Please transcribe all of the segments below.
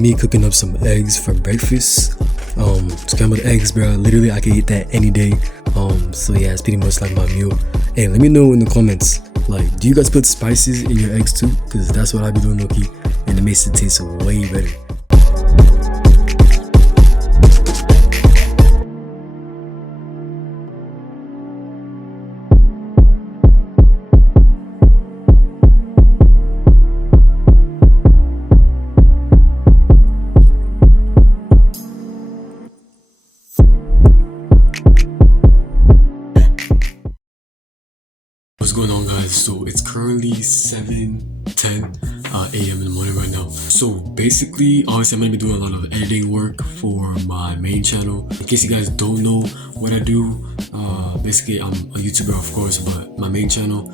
me cooking up some eggs for breakfast. Scrambled eggs, bro. Literally, I could eat that any day. So yeah, it's pretty much like my meal. Hey, let me know in the comments, like, do you guys put spices in your eggs too? Because that's what I be doing, lowkey, and it makes it taste way better. What's going on, guys? So it's currently 7:10 a.m. in the morning right now. So basically, obviously I'm gonna be doing a lot of editing work for my main channel. In case you guys don't know what I do, basically I'm a YouTuber, of course, but my main channel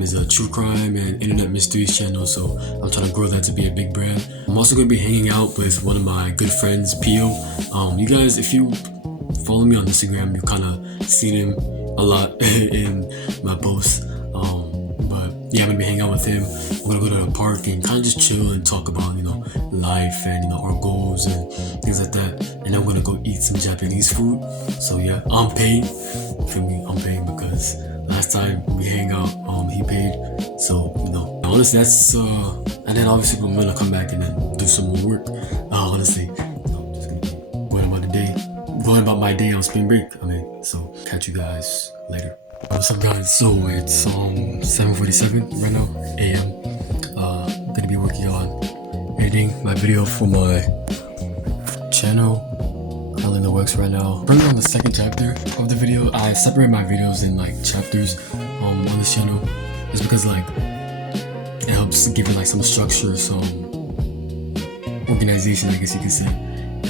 is a true crime and internet mysteries channel. So I'm trying to grow that to be a big brand. I'm also gonna be hanging out with one of my good friends, Pio. You guys, if you follow me on Instagram, you've kind of seen him a lot in my posts. But yeah, I'm gonna be hanging out with him. We're gonna go to the park and kind of just chill and talk about, you know, life and, you know, our goals and things like that. And then we're gonna go eat some Japanese food. So yeah, I'm paying. For me, I'm paying because last time we hang out, he paid. So, you know, honestly, that's and then obviously we're gonna come back and then do some more work. Honestly, I'm just gonna be going about my day on spring break. So catch you guys later. What's up, guys? So it's 7:47 right now a.m. Gonna be working on editing my video for my channel. All in the works right now. Currently on the second chapter of the video. I separate my videos in like chapters on this channel. It's because like it helps give it like some structure, some organization, I guess you could say.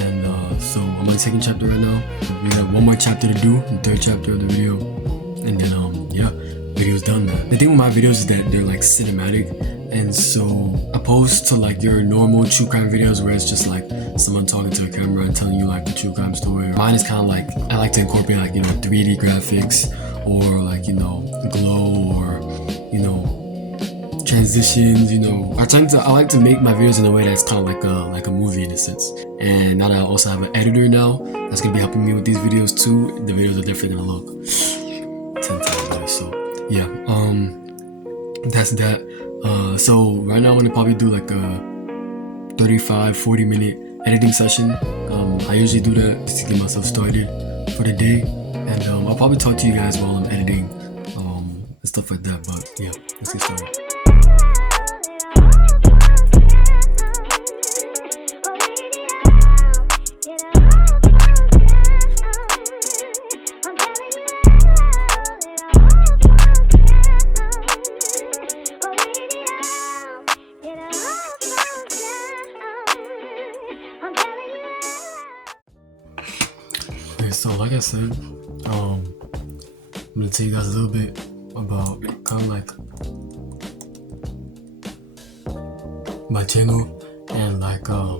And so I'm on the second chapter right now. We have one more chapter to do, the third chapter of the video, and then yeah, video's done. The thing with my videos is that they're like cinematic, and so opposed to like your normal true crime videos where it's just like someone talking to a camera and telling you like the true crime story. Mine is kind of like, I like to incorporate like, you know, 3D graphics or like, you know, glow or, you know, transitions, you know. I like to make my videos in a way that's kind of like a movie in a sense. And now that I also have an editor now that's gonna be helping me with these videos too, the videos are definitely gonna look 10 times better. So yeah, that's that. So right now I'm gonna probably do like a 35-40 minute editing session. I usually do that just to get myself started for the day, and I'll probably talk to you guys while I'm editing and stuff like that. But yeah, let's get started. So like I said, I'm gonna tell you guys a little bit about kind of like my channel and like kind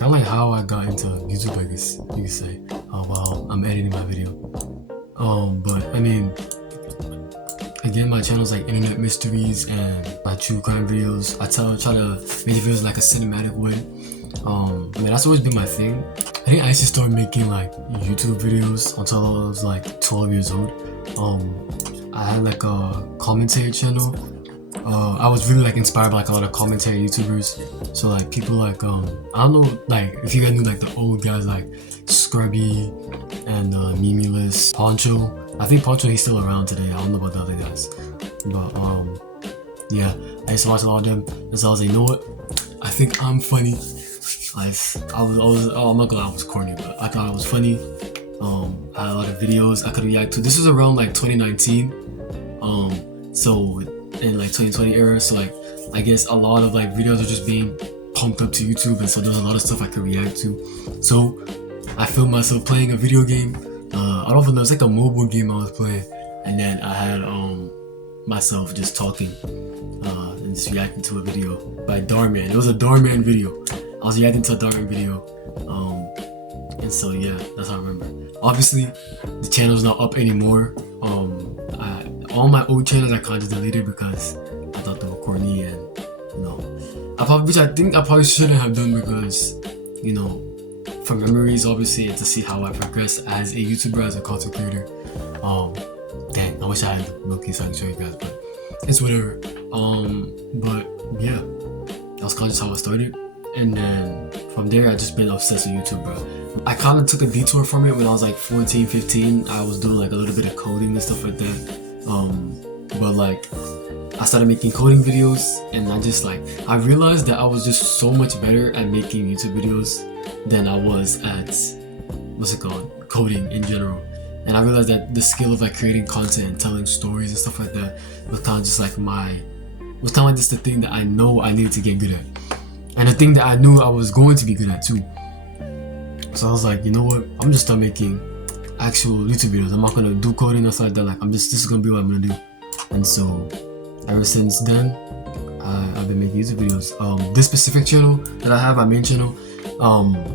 of like how I got into YouTube, I guess you could say, while I'm editing my video. But I mean, again, my channel's like internet mysteries and my true crime videos. I try to make the videos like a cinematic way. I mean, that's always been my thing. I think I actually started making like YouTube videos until I was like 12 years old. I had like a commentary channel. I was really like inspired by like a lot of commentary YouTubers. So like people like I don't know, like if you guys knew like the old guys like Scrubby and Memeless, Poncho. I think Poncho, he's still around today. I don't know about the other guys, but yeah, I used to watch a lot of them, and so I was like, you know what? I think I'm funny. I'm not gonna lie, I was corny, but I thought I was funny. I had a lot of videos I could react to. This was around like 2019, so in like 2020 era. So like I guess a lot of like videos are just being pumped up to YouTube, and so there's a lot of stuff I could react to. So I filmed myself playing a video game. I don't even know, it's like a mobile game I was playing, and then I had myself just talking and just reacting to a video by Darman. It was a Darman video. I was reacting to a Darman video, and so yeah, that's how I remember. Obviously, the channel's not up anymore. All my old channels I kind of deleted because I thought they were corny and you know, which I think I probably shouldn't have done because, you know, for memories, obviously, and to see how I progress as a YouTuber, as a content creator. Dang, I wish I had lowkey so I can show you guys, but it's whatever. But yeah, that was kind of just how I started, and then from there I just been obsessed with YouTube, bro. I kind of took a detour from it when I was like 14, 15. I was doing like a little bit of coding and stuff like that. But like I started making coding videos, and I realized that I was just so much better at making YouTube videos than I was at coding in general. And I realized that the skill of like creating content and telling stories and stuff like that was kind of just like just the thing that I know I needed to get good at, and the thing that I knew I was going to be good at too. So I was like, you know what, I'm just start making actual YouTube videos. I'm not gonna do coding or something like that. This is gonna be what I'm gonna do. And so ever since then, I've been making YouTube videos. This specific channel that I have, my main channel,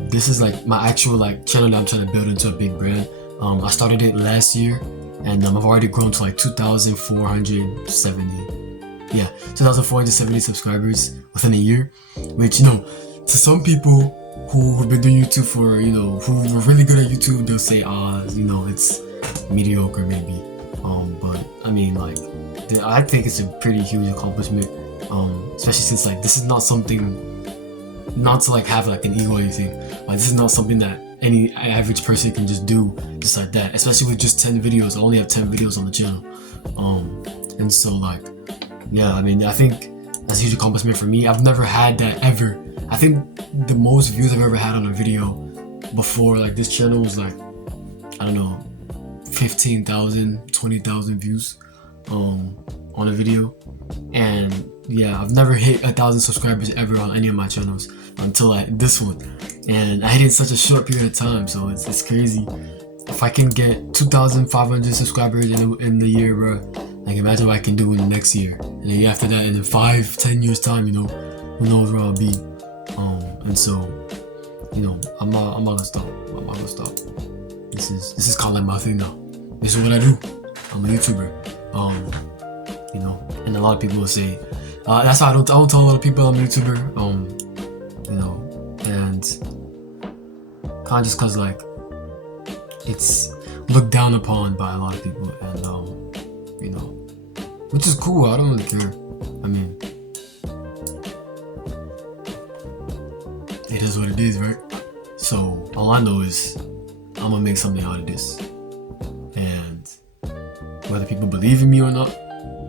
this is like my actual like channel that I'm trying to build into a big brand. I started it last year, and I've already grown to like 2,470 subscribers within a year, which, you know, to some people who have been doing YouTube for, you know, who were really good at YouTube, they'll say, you know, it's mediocre maybe. But I mean, like, I think it's a pretty huge accomplishment, especially since like this is not something, not to like have like an ego or anything. Like, this is not something that any average person can just do just like that, especially with just 10 videos. I only have 10 videos on the channel. And so like, yeah, I mean, I think that's a huge accomplishment for me. I've never had that ever. I think the most views I've ever had on a video before like this channel was like, I don't know, 15,000, 20,000 views on a video. And yeah, I've never hit 1,000 subscribers ever on any of my channels until like this one, and I hit it in such a short period of time. So it's crazy. If I can get 2,500 subscribers in the year, bro, like imagine what I can do in the next year, and the year after that, and in 5-10 years time, you know, who knows where I'll be. And so, you know, I'm not gonna stop. I'm not gonna stop. This is kind of like my thing now. This is what I do. I'm a YouTuber. You know, and a lot of people will say, that's why I don't tell a lot of people I'm a YouTuber. You know, and kind of just cause like it's looked down upon by a lot of people, and you know, which is cool. I don't really care. I mean, it is what it is, right? So all I know is I'm gonna make something out of this, and whether people believe in me or not,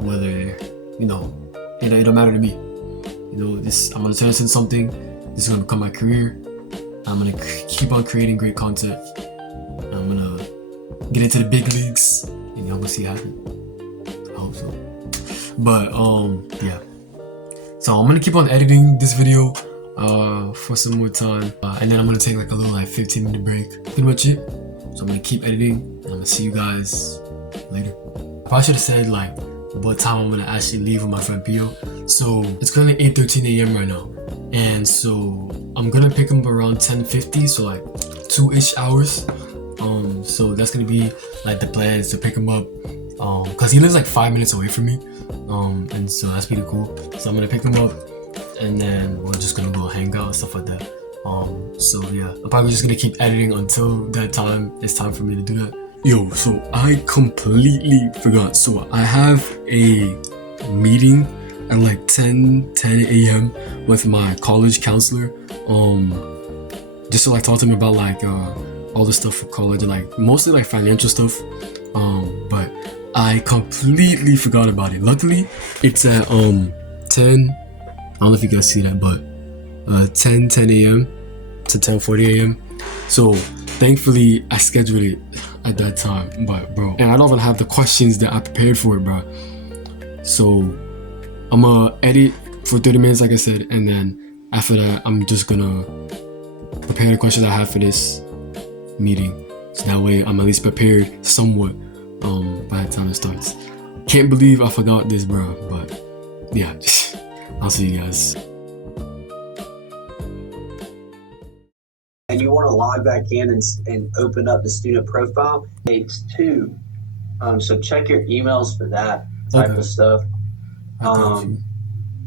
whether, you know, it don't matter to me. You know, I'm gonna turn this into something. This is gonna become my career. I'm gonna keep on creating great content. I'm gonna get into the big leagues, and y'all gonna see it happen. I hope so. But yeah. So I'm gonna keep on editing this video for some more time, and then I'm gonna take like a little like 15-minute break. Pretty much it. So I'm gonna keep editing, and I'm gonna see you guys later. I probably should have said like what time I'm gonna actually leave with my friend Pio. So it's currently 8:13 a.m. right now, and so I'm gonna pick him up around 10:50, so like 2-ish hours. So that's gonna be like the plan, is to pick him up, cause he lives like 5 minutes away from me, and so that's pretty cool. So I'm gonna pick him up, and then we're just gonna go hang out and stuff like that. So yeah, I'm probably just gonna keep editing until that time. It's time for me to do that. Yo, so I completely forgot. So I have a meeting at like 10 a.m. with my college counselor. Just to like talk to him about like all the stuff for college, and like mostly like financial stuff. But I completely forgot about it. Luckily, it's at 10. I don't know if you guys see that, but 10 a.m. to 10:40 a.m. So thankfully I scheduled it at that time. But bro, and I don't even have the questions that I prepared for it, bro. So I'm gonna edit for 30 minutes like I said, and then after that I'm just gonna prepare the questions I have for this meeting, so that way I'm at least prepared somewhat by the time it starts. Can't believe I forgot this, bro, but yeah. I'll see you guys. And you want to log back in and open up the student profile, it takes 2. So check your emails for that type of stuff.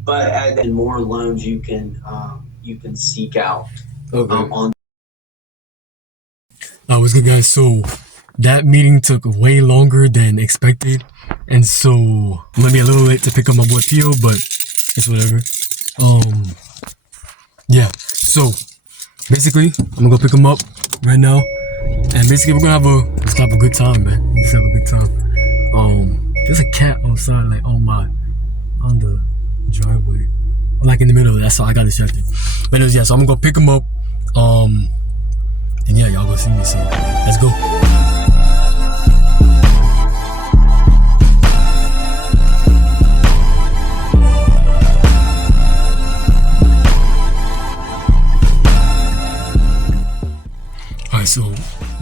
and more loans you can seek out. Okay. On What's good, guys? So that meeting took way longer than expected, and so I'm gonna be a little late to pick up my boy Pio, but it's whatever. Yeah. So basically, I'm gonna go pick him up right now, and basically we're gonna have a good time, man. Just have a good time. There's a cat outside, like on the driveway, like in the middle of it. That's how I got distracted. But anyways, yeah. So I'm gonna go pick him up. And yeah, y'all go see me soon. Let's go. Alright, so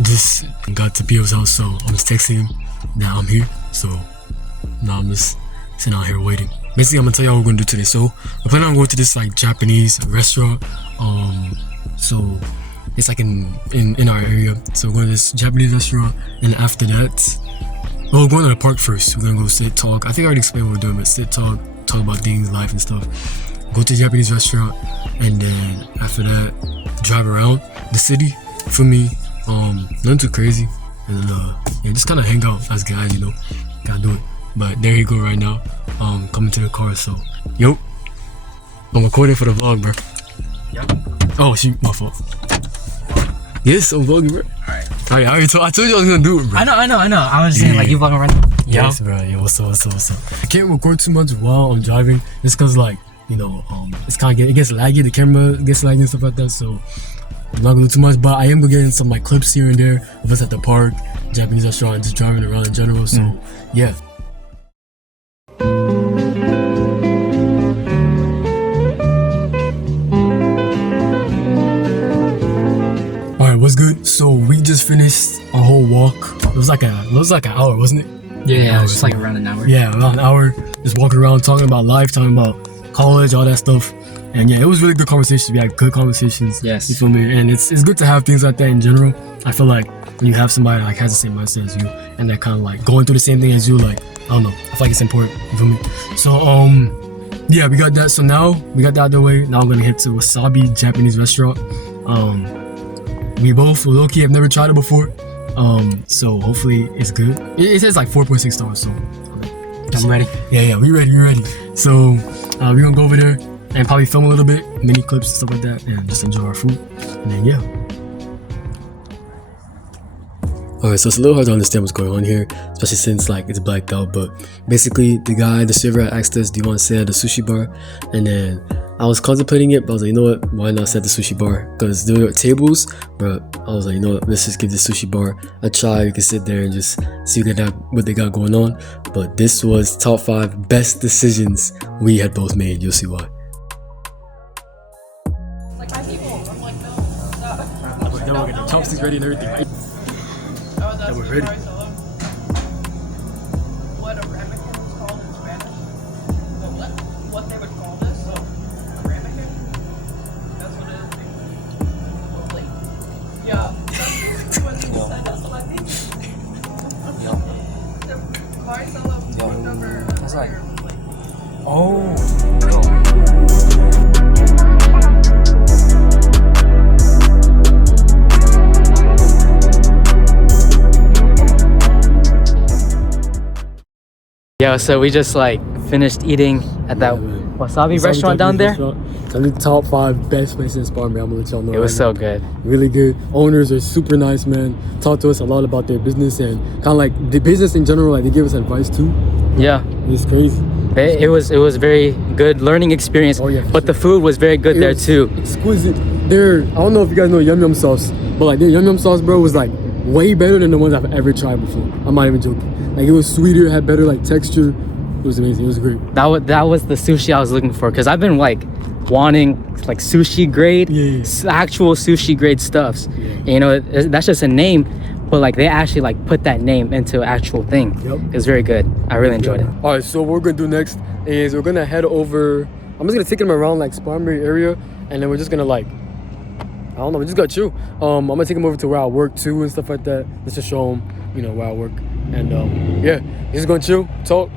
just got to Pio's house, so I'm just texting him. Now I'm here, so now I'm just sitting out here waiting. Basically, I'm gonna tell y'all what we're gonna do today. So we're planning on going to this like Japanese restaurant. So it's like in our area. So we're going to this Japanese restaurant, and after that, well, we're going to the park first. We're gonna go sit, talk. I think I already explained what we're doing, but sit, talk about things, life and stuff. Go to the Japanese restaurant, and then after that, drive around the city. For me, nothing too crazy, and yeah, just kind of hang out as guys, you know. Gotta do it. But there you go right now. Coming to the car. So yo, I'm recording for the vlog, bro. Yep. Oh shoot, my fault. Yes, I'm vlogging, bro. Alright, I told you I was gonna do it, bro. I know. I was just saying, like, you vlogging right now? Yes, bro. Yo, what's up? I can't record too much while I'm driving, just cause like, you know, it's kind of it gets laggy. The camera gets laggy and stuff like that. So I'm not gonna do too much, but I am gonna get in some like clips here and there of us at the park, Japanese restaurant, just driving around in general. So yeah. What's good? So we just finished our whole walk. It was like an hour, wasn't it? Yeah, it was just like around an hour. Yeah, around an hour. Just walking around, talking about life, talking about college, all that stuff. And yeah, it was really good conversations. We had good conversations. Yes. You feel me? And it's good to have things like that in general. I feel like when you have somebody like has the same mindset as you, and they're kind of like going through the same thing as you, like, I don't know. I feel like it's important. You feel me? So yeah, we got that. So now we got that out of the way. Now I'm gonna head to Wasabi Japanese restaurant. We both, lowkey, have never tried it before, so hopefully it's good. It says like 4.6 stars, so I'm ready. Yeah, we ready. So we're gonna go over there and probably film a little bit, mini clips and stuff like that, and just enjoy our food. And then yeah. Alright, so it's a little hard to understand what's going on here, especially since like it's blacked out. But basically, the server asked us, "Do you want to sit at the sushi bar?" And then I was contemplating it, but I was like, you know what? Why not sit at the sushi bar? Because there were tables, but I was like, you know what? Let's just give the sushi bar a try. We can sit there and just see what they got going on. But this was top 5 best decisions we had both made. You'll see why. Like 5 people. I'm like, no, stop. We're gonna get the chopsticks ready and everything. That we're ready. What a ramekin is called in Spanish? What they would call this? A ramekin? That's what it is. Like, yeah. That's what he said. That's what I think. The cars on the road over. That's like- like, Oh. Yo, so we just like finished eating at that wasabi restaurant down there. I think top 5 best places in Spartanburg. I'm gonna let y'all know. It was so good. Really good. Owners are super nice, man. Talk to us a lot about their business and kind of like the business in general. Like they give us advice too. Yeah, It's crazy. it was very good learning experience. Oh, yeah, for but the food was very good It there was too. Exquisite. I don't know if you guys know yum yum sauce, but like their yum yum sauce, bro, was like way better than the ones I've ever tried before. I'm not even joking. Like it was sweeter, had better like texture. It was amazing. It was great. That was the sushi I was looking for, because I've been like wanting like sushi grade, actual sushi grade stuffs. Yeah. You know, that's just a name, but like they actually like put that name into actual thing. Yep. It was very good. I really enjoyed it. All right, so what we're gonna do next is we're gonna head over. I'm just gonna take them around like Spartanburg area, and then we're just gonna like, I don't know, we just gotta chill. I'm gonna take them over to where I work too and stuff like that. Let's just show them, you know, where I work. And yeah, just gonna chill, talk.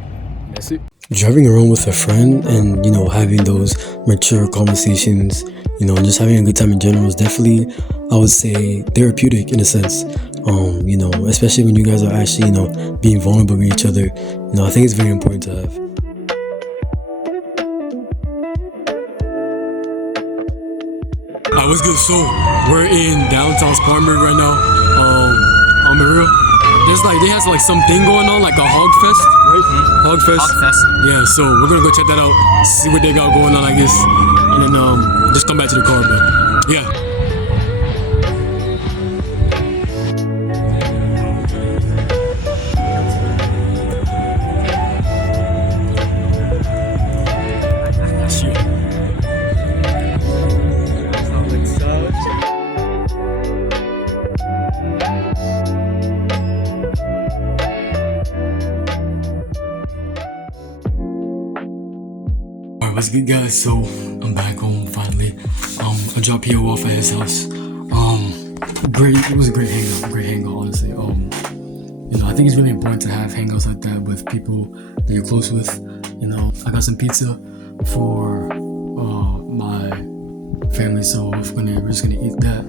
That's it. driving around with a friend and, you know, having those mature conversations, you know, and just having a good time in general is definitely, I would say, therapeutic in a sense. You know, especially when you guys are actually, you know, being vulnerable with each other. You know, I think it's very important to have. Alright, what's good? So we're in downtown Spartanburg right now. On the real, they has like something going on, like a hog fest, right? Hog fest. Yeah, so we're gonna go check that out, see what they got going on, I guess, and then just come back to the car. But yeah. What's good, guys? So I'm back home finally. I dropped P.O. off at his house. Great. It was a great hangout, honestly. You know, I think it's really important to have hangouts like that with people that you're close with. You know, I got some pizza for my family, so we're just gonna eat that,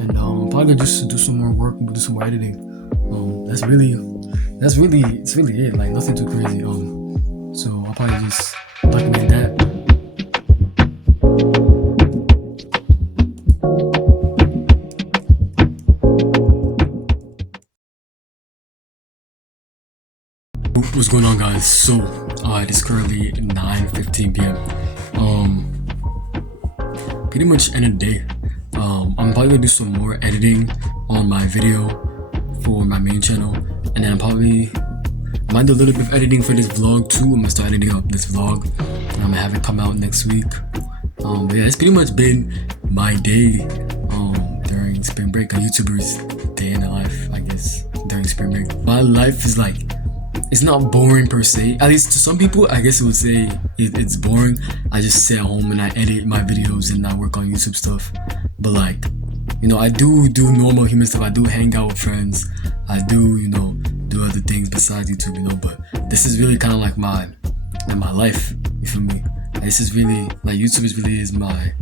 and probably just do some more work, do some more editing. That's really it. Like nothing too crazy. So I'll probably just document that. What's going on, guys? So it is currently 9:15 p.m. Pretty much end of the day. I'm probably gonna do some more editing on my video for my main channel, and then I might do a little bit of editing for this vlog too. I'm gonna start editing up this vlog, and I'm gonna have it come out next week. But yeah, it's pretty much been my day during spring break. A YouTuber's day in the life, I guess, during spring break. My life is like, it's not boring per se. At least to some people, I guess it would say it's boring. I just sit at home and I edit my videos and I work on YouTube stuff. But like, you know, I do normal human stuff. I do hang out with friends. I do, you know, do other things besides YouTube, you know. But this is really kind of like my life. You feel me? This is really like YouTube is my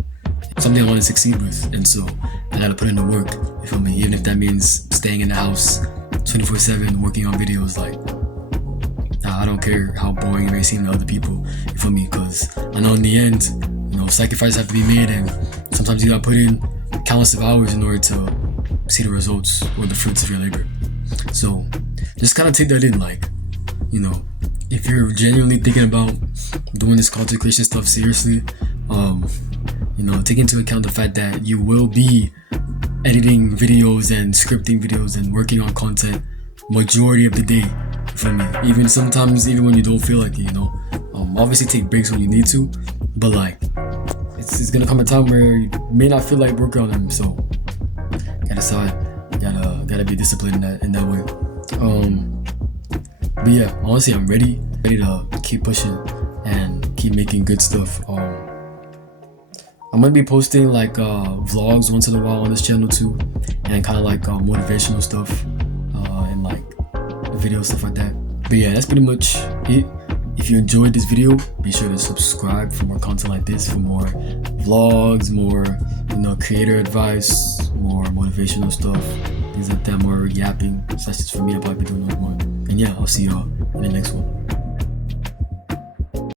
something I want to succeed with, and so I gotta put in the work. You feel me? Even if that means staying in the house 24/7 working on videos, like. I don't care how boring it may seem to other people, you feel me? Because I know in the end, you know, sacrifices have to be made, and sometimes you gotta put in countless of hours in order to see the results or the fruits of your labor. So just kind of take that in, like, you know, if you're genuinely thinking about doing this content creation stuff seriously, you know, take into account the fact that you will be editing videos and scripting videos and working on content majority of the day. For me, even sometimes, even when you don't feel like it, you know, obviously take breaks when you need to, but like, it's gonna come a time where you may not feel like working on them, so gotta decide, gotta be disciplined in that way. But yeah, honestly, I'm ready to keep pushing and keep making good stuff. I'm gonna be posting like vlogs once in a while on this channel too, and kind of like motivational stuff and like video, stuff like that. But yeah, that's pretty much it. If you enjoyed this video, be sure to subscribe for more content like this, for more vlogs, more, you know, creator advice, more motivational stuff, things like that, more yapping sessions for me. I'll probably be doing those more. And yeah, I'll see y'all in the next one.